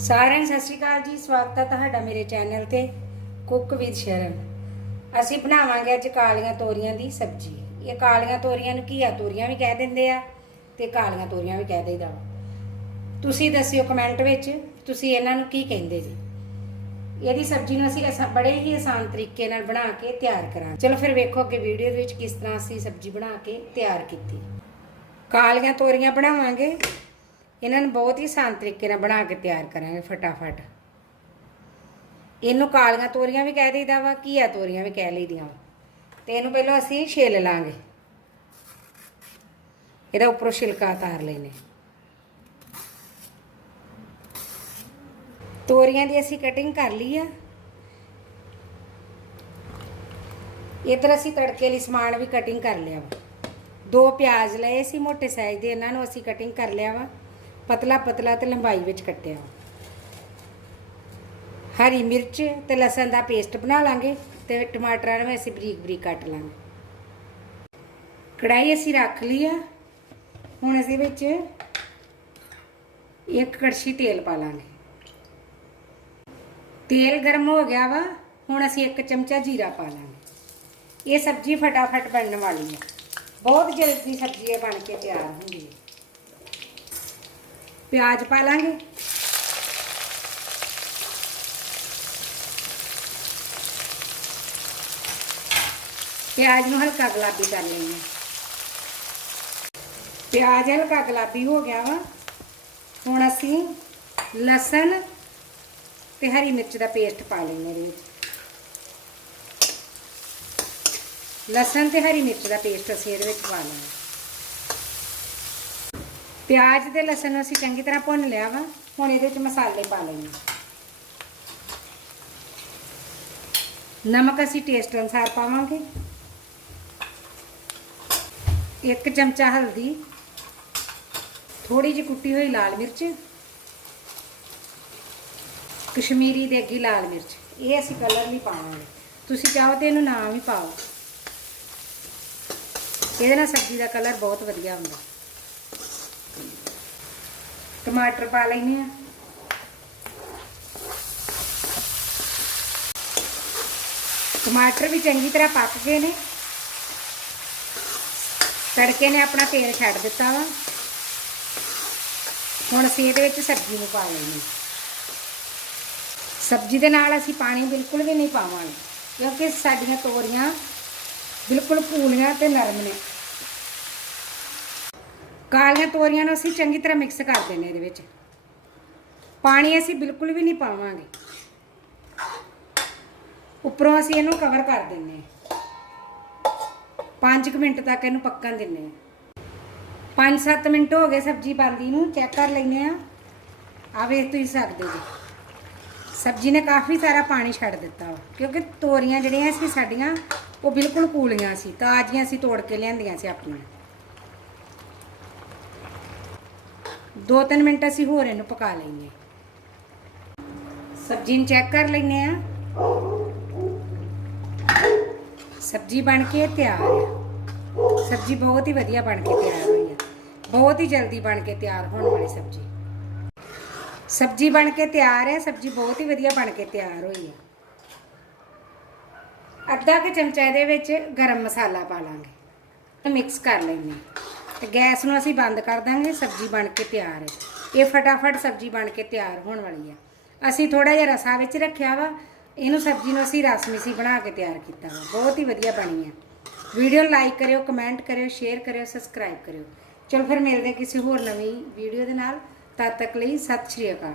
ਸਾਰਿਆਂ ਨੂੰ ਸਤਿ ਸ਼੍ਰੀ ਅਕਾਲ ਜੀ, ਸਵਾਗਤ ਹੈ ਤੁਹਾਡਾ ਮੇਰੇ ਚੈਨਲ ਤੇ, ਕੁੱਕ ਵਿਦ ਸ਼ਰਨ। ਅਸੀਂ ਬਣਾਵਾਂਗੇ ਅੱਜ ਕਾਲੀਆਂ ਤੋਰੀਆਂ ਦੀ ਸਬਜ਼ੀ। ਇਹ ਕਾਲੀਆਂ ਤੋਰੀਆਂ ਨੂੰ ਘੀਆ ਤੋਰੀਆਂ ਵੀ ਕਹਿ ਦਿੰਦੇ ਆ ਤੇ ਕਾਲੀਆਂ ਤੋਰੀਆਂ ਵੀ ਕਹਿ ਦਈਦਾ ਵਾ। ਤੁਸੀਂ ਦੱਸਿਓ ਕਮੈਂਟ ਵਿੱਚ, ਤੁਸੀਂ ਇਹਨਾਂ ਨੂੰ ਕੀ ਕਹਿੰਦੇ ਜੀ? ਇਹਦੀ ਸਬਜ਼ੀ ਨੂੰ ਅਸੀਂ ਅਸਾਂ, ਬੜੇ ਹੀ ਆਸਾਨ ਤਰੀਕੇ ਨਾਲ ਬਣਾ ਕੇ ਤਿਆਰ ਕਰਾਂਗੇ। ਚਲੋ ਫਿਰ ਵੇਖੋ ਅੱਗੇ ਵੀਡੀਓ ਦੇ ਵਿੱਚ ਕਿਸ ਤਰ੍ਹਾਂ ਅਸੀਂ ਸਬਜ਼ੀ ਬਣਾ ਕੇ ਤਿਆਰ ਕੀਤੀ। ਕਾਲੀਆਂ ਤੋਰੀਆਂ ਬਣਾਵਾਂਗੇ। ਇਹਨਾਂ ਨੂੰ ਬਹੁਤ ਹੀ ਆਸਾਨ ਤਰੀਕੇ ਨਾਲ ਬਣਾ ਕੇ ਤਿਆਰ ਕਰਾਂਗੇ ਫਟਾਫਟ। ਇਹਨੂੰ ਕਾਲੀਆਂ ਤੋਰੀਆਂ ਵੀ ਕਹਿ ਦਈਦਾ ਵਾ, ਘੀਆ ਤੋਰੀਆਂ ਵੀ ਕਹਿ ਲਈਦੀਆਂ ਵਾ। ਤੇ ਇਹਨੂੰ ਪਹਿਲਾਂ ਅਸੀਂ ਛਿੱਲ ਲਾਂਗੇ। ਇਹਦਾ ਉੱਪਰੋਂ ਛਿਲਕਾ ਉਤਾਰ ਲੈਨੇ। ਤੋਰੀਆਂ ਦੀ ਅਸੀਂ ਕਟਿੰਗ ਕਰ ਲਈ ਆ। ਇਧਰ ਅਸੀਂ ਤੜਕੇ ਲਈ ਸਮਾਨ ਵੀ ਕਟਿੰਗ ਕਰ ਲਿਆ ਵਾ। ਦੋ ਪਿਆਜ਼ ਲਏ ਸੀ ਮੋਟੇ ਸਾਈਜ਼ ਦੇ, ਇਹਨਾਂ ਨੂੰ ਅਸੀਂ ਕਟਿੰਗ ਕਰ ਲਿਆ ਵਾ। ਪਤਲਾ ਪਤਲਾ ਤੇ ਲੰਬਾਈ ਵਿੱਚ ਕੱਟਿਆ। ਵਾ। ਹਰੀ ਮਿਰਚ ਤੇ ਲਸਣ ਦਾ ਪੇਸਟ ਬਣਾ ਲਾਂਗੇ ਤੇ ਟਮਾਟਰਾਂ ਨੂੰ ਅਸੀਂ ਬਰੀਕ ਬਰੀਕ ਕੱਟ ਲਾਂਗੇ। ਕੜਾਈ ਅਸੀਂ ਰੱਖ ਲਈ ਆ। ਹੁਣ ਅਸੀਂ ਵਿੱਚ ਇੱਕ ਕੜਛੀ ਤੇਲ ਪਾ ਲਾਂਗੇ। ਤੇਲ ਗਰਮ ਹੋ ਗਿਆ ਵਾ, ਹੁਣ ਅਸੀਂ ਇੱਕ ਚਮਚਾ ਜੀਰਾ ਪਾ ਲਾਂਗੇ। ਇਹ ਸਬਜ਼ੀ ਫਟਾਫਟ ਬਣਨ ਵਾਲੀ ਹੈ ਬਹੁਤ ਜਲਦੀ ਸਬਜ਼ੀ ਇਹ ਬਣ ਕੇ ਤਿਆਰ ਹੁੰਦੀ ਹੈ ਪਿਆਜ਼ ਪਾ ਲਾਂਗੇ। ਪਿਆਜ਼ ਨੂੰ ਹਲਕਾ ਗੁਲਾਬੀ ਕਰ ਲੈਣਾ ਪਿਆਜ਼ ਹਲਕਾ ਗੁਲਾਬੀ ਹੋ ਗਿਆ ਵਾ। ਹੁਣ ਅਸੀਂ ਲਸਣ ਤੇ ਹਰੀ ਮਿਰਚ ਦਾ ਪੇਸਟ ਪਾ ਲੈਣੇ ਇਹਦੇ ਵਿੱਚ। ਲਸਣ ਤੇ ਹਰੀ ਮਿਰਚ ਦਾ ਪੇਸਟ ਅਸੀਂ ਇਹਦੇ ਵਿੱਚ ਪਾ ਲੈਣਾ ਪਿਆਜ਼ ਤੇ ਲਸਣ ਨੂੰ ਅਸੀਂ ਚੰਗੀ ਤਰ੍ਹਾਂ ਭੁੰਨ ਲਿਆ ਵਾ। ਹੁਣ ਇਹਦੇ ਵਿੱਚ ਮਸਾਲੇ ਪਾ ਲੈਣੇ ਨਮਕ ਅਸੀਂ ਟੇਸਟ ਅਨੁਸਾਰ ਪਾਵਾਂਗੇ। ਇੱਕ ਚਮਚਾ ਹਲਦੀ। ਥੋੜੀ ਜਿਹੀ ਕੁੱਟੀ ਹੋਈ ਲਾਲ ਮਿਰਚ। ਕਸ਼ਮੀਰੀ ਦੇਗੀ ਲਾਲ ਮਿਰਚ। ਇਹ ਅਸੀਂ ਕਲਰ ਨਹੀਂ ਪਾਵਾਂਗੇ। ਤੁਸੀਂ ਚਾਹੋ ਤੇ ਇਹਨੂੰ ਨਾ ਵੀ ਪਾਓ। ਇਹਦੇ ਨਾਲ ਸਬਜ਼ੀ ਦਾ ਕਲਰ ਬਹੁਤ ਵਧੀਆ ਹੁੰਦਾ। ਟਮਾਟਰ ਪਾ ਲੈਨੇ ਆ। ਟਮਾਟਰ ਵੀ ਚੰਗੀ ਤਰ੍ਹਾਂ ਪੱਕ ਗਏ ਨੇ। ਤੜਕੇ ਨੇ ਆਪਣਾ ਤੇਲ ਛੱਡ ਦਿੱਤਾ ਵਾ। ਹੁਣ ਅਸੀਂ ਇਹਦੇ ਵਿੱਚ ਸਬਜ਼ੀ ਨੂੰ ਪਾ ਲੈਣੀ ਸਬਜ਼ੀ ਦੇ ਨਾਲ ਅਸੀਂ ਪਾਣੀ ਬਿਲਕੁਲ ਵੀ ਨਹੀਂ ਪਾਵਾਂਗੇ, ਕਿਉਂਕਿ ਸਾਡੀਆਂ ਤੋਰੀਆਂ ਬਿਲਕੁਲ ਪੂਲੀਆਂ ਤੇ ਨਰਮ ਨੇ। ਕਾਲੀਆਂ ਤੋਰੀਆਂ ਨੂੰ ਅਸੀਂ ਚੰਗੀ ਤਰ੍ਹਾਂ ਮਿਕਸ ਕਰ ਦੇਣੇ ਇਹਦੇ ਵਿੱਚ। ਪਾਣੀ ਅਸੀਂ ਬਿਲਕੁਲ ਵੀ ਨਹੀਂ ਪਾਵਾਂਗੇ। ਉੱਪਰੋਂ ਅਸੀਂ ਇਹਨੂੰ ਕਵਰ ਕਰ ਦਿੰਨੇ 5 ਮਿੰਟ ਤੱਕ ਇਹਨੂੰ ਪੱਕਣ ਦਿੰਨੇ ਆ 5-7 ਮਿੰਟ ਹੋ ਗਏ ਸਬਜ਼ੀ ਬਣਦੀ ਨੂੰ ਚੈੱਕ ਕਰ ਲੈਨੇ ਆ ਆ ਵੇਖ ਤੁਸੀਂ ਸਕਦੇ ਜੀ। ਸਬਜ਼ੀ ਨੇ ਕਾਫੀ ਸਾਰਾ ਪਾਣੀ ਛੱਡ ਦਿੱਤਾ ਵਾ, ਕਿਉਂਕਿ ਤੋਰੀਆਂ ਜਿਹੜੀਆਂ ਸੀ ਸਾਡੀਆਂ, ਉਹ ਬਿਲਕੁਲ ਕੂਲੀਆਂ ਸੀ, ਤਾਜ਼ੀਆਂ ਸੀ, ਤੋੜ ਕੇ ਲਿਆਂਦੀਆਂ ਸੀ ਆਪਣੀਆਂ। ਦੋ ਤਿੰਨ ਮਿੰਟ ਅਸੀਂ ਹੋਰ ਇਹਨੂੰ ਪਕਾ ਲੈਨੇ ਸਬਜ਼ੀ ਨੂੰ ਚੈੱਕ ਕਰ ਲੈਨੇ ਆ ਸਬਜ਼ੀ ਬਣ ਕੇ ਤਿਆਰ ਹੈ ਸਬਜ਼ੀ ਬਹੁਤ ਹੀ ਵਧੀਆ ਬਣ ਕੇ ਤਿਆਰ ਹੋਈ ਹੈ ਬਹੁਤ ਹੀ ਜਲਦੀ ਬਣ ਕੇ ਤਿਆਰ ਹੋਣ ਵਾਲੀ ਸਬਜ਼ੀ। ਸਬਜ਼ੀ ਬਣ ਕੇ ਤਿਆਰ ਹੈ ਸਬਜ਼ੀ ਬਹੁਤ ਹੀ ਵਧੀਆ ਬਣ ਕੇ ਤਿਆਰ ਹੋਈ ਹੈ ਅੱਧਾ ਕੁ ਚਮਚਾ ਇਹਦੇ ਵਿੱਚ ਗਰਮ ਮਸਾਲਾ ਪਾ ਲਾਂਗੇ। ਤੇ ਮਿਕਸ ਕਰ ਲੈਂਦੇ ਹਾਂ। ਤੇ ਗੈਸ ਨੂੰ ਅਸੀਂ ਬੰਦ ਕਰ ਦਾਂਗੇ, ਸਬਜ਼ੀ ਬਣ ਕੇ ਤਿਆਰ ਹੈ। ਇਹ ਫਟਾਫਟ ਸਬਜ਼ੀ ਬਣ ਕੇ ਤਿਆਰ ਹੋਣ ਵਾਲੀ ਹੈ। ਅਸੀਂ ਥੋੜਾ ਜਿਹਾ ਰਸਾ ਵਿੱਚ ਰੱਖਿਆ ਵਾ, ਇਹਨੂੰ ਸਬਜ਼ੀ ਨੂੰ ਅਸੀਂ ਰਸਮਿਸੀ ਬਣਾ ਕੇ ਤਿਆਰ ਕੀਤਾ ਵਾ। ਬਹੁਤ ਹੀ ਵਧੀਆ ਬਣੀ ਹੈ। ਵੀਡੀਓ ਲਾਈਕ ਕਰਿਓ, ਕਮੈਂਟ ਕਰਿਓ, ਸ਼ੇਅਰ ਕਰਿਓ, ਸਬਸਕ੍ਰਾਈਬ ਕਰਿਓ। ਚਲੋ ਫਿਰ ਮਿਲਦੇ ਕਿਸੇ ਹੋਰ ਨਵੀਂ ਵੀਡੀਓ ਦੇ ਨਾਲ। ਤਦ ਤੱਕ ਲਈ ਸਤਿ ਸ਼੍ਰੀ ਅਕਾਲ।